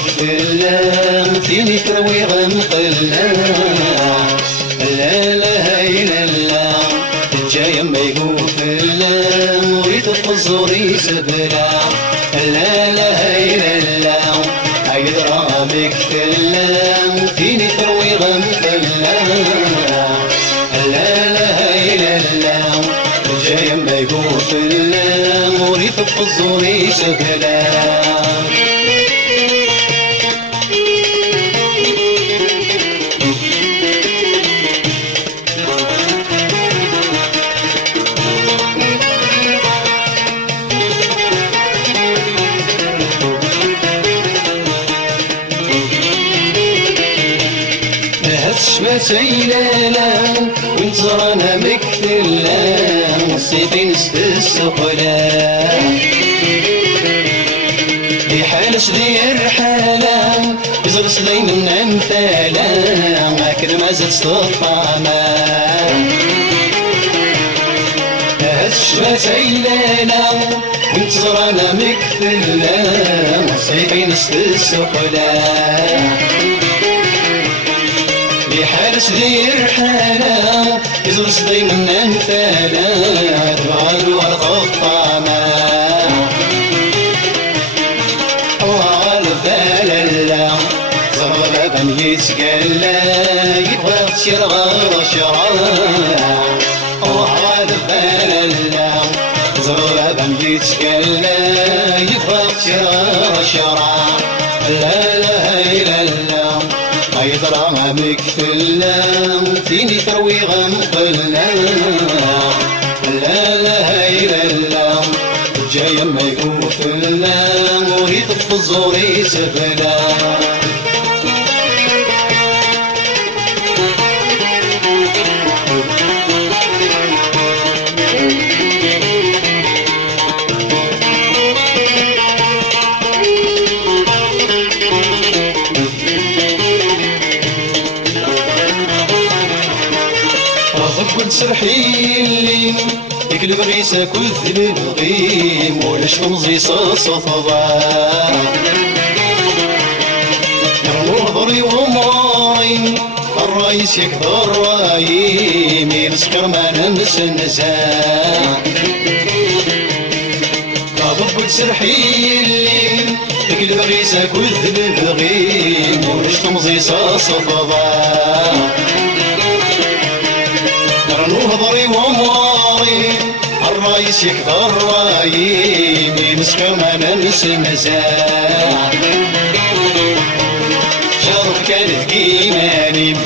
مكتلام فيني تروي غنقلا لا لا إلا لا جاي ما يقول لا وريد الحزوري سبلا لا لا إلا لا عيدرا مكتلام فيني تروي غنقلا لا لا إلا لا جاي ما يقول لا وريد الحزوري سبلا شمسينا وانتظرنا مكتلا والسيفين السقلا بحالش دير حالا بزرس دايما امثالا ما كده ما زلت تطعما شمسينا وانتظرنا مكتلا والسيفين السقلا بحال سدير حالا يزرس دايما امثالا تبعد على الطعمة والبالا زربا يتقلا يبغى تسير غير شراع والبالا زربا يتقلا يبغى تسير غير شراع لا لا إلا الله عيدرا مكتلا فيني تروي غنقلا لا لا إلا الله جاي ما يقوفلا وريد الحزوري سبلا كل سرحيلين يقلب غيسا كل ذل الغيم ولاش تمزي صفضا يرمو ظري ومارين الرايس يكبر رايم ينسكر ما نمس النساء كل سرحيلين يقلب غيسا كل ذل الغيم ولاش تمزي صفضا نهضري ومواري الرايس يكبر رايم يمسكر ما ننس مزاع شرف كانت قيماني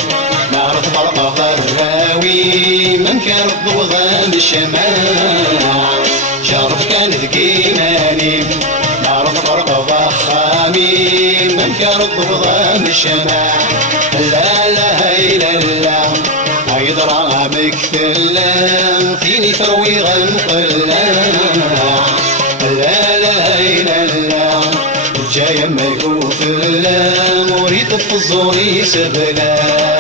نعرف طرق غراوي من كان الضوغان الشماع شرف كانت قيماني نعرف طرق ضخامي من كان الضوغان الشماع لا لا إلا الله عيدرا مكتلا فيني تروي غنقلا لا لا إلا الله جاي ما يقوفلا مريد الحزوري سبلا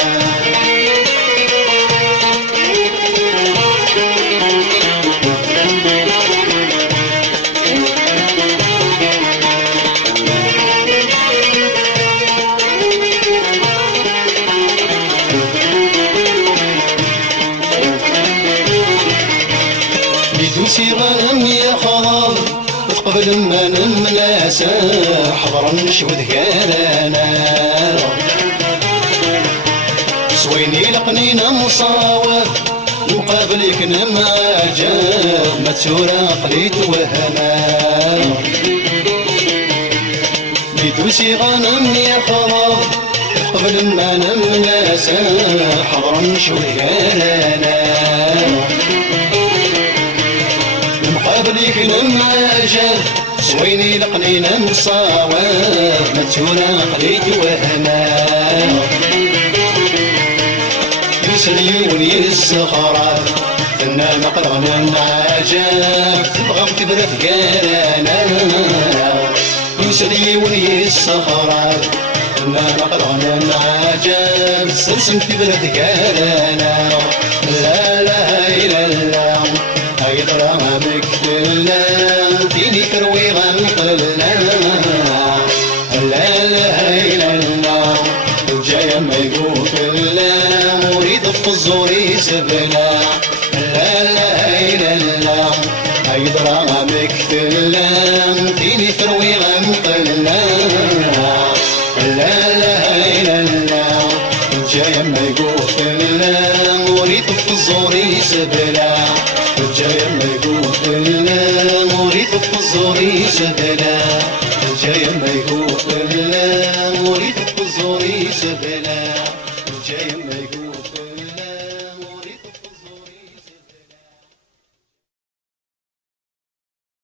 دوسي غنم يا خضر قبل ما نملاسا حضرا نشود كالانا سويني لقنينا مصاوب مقابلك نما جاب ما تسورا قليت وهنا بدوسي غنم يا خضر قبل ما نملاسا حضرا نشود كالانا قبلك لما جاب سويني لقنينا نصاوب ما تسونا قليت وهنا يسلي وليسخرات فنا مقرنا العجاب تبغى تبرد قالانا يسلي وليسخرات فنا مقرنا العجاب سلسم تبرد قالانا لا لا إلا الله عيدرا مكتلا فيني تروي غنقلا لا لا يطف الزوري سبلا لا لا لا لا يضرع مكتلا تيني تروي غنقلا لا لا لا لا جاي ما يقوفلا وريد في الزوري سبلا جاي ما يقوفلا وريد في الزوري سبلا جاي ما يقوفلا وريد في الزوري سبلا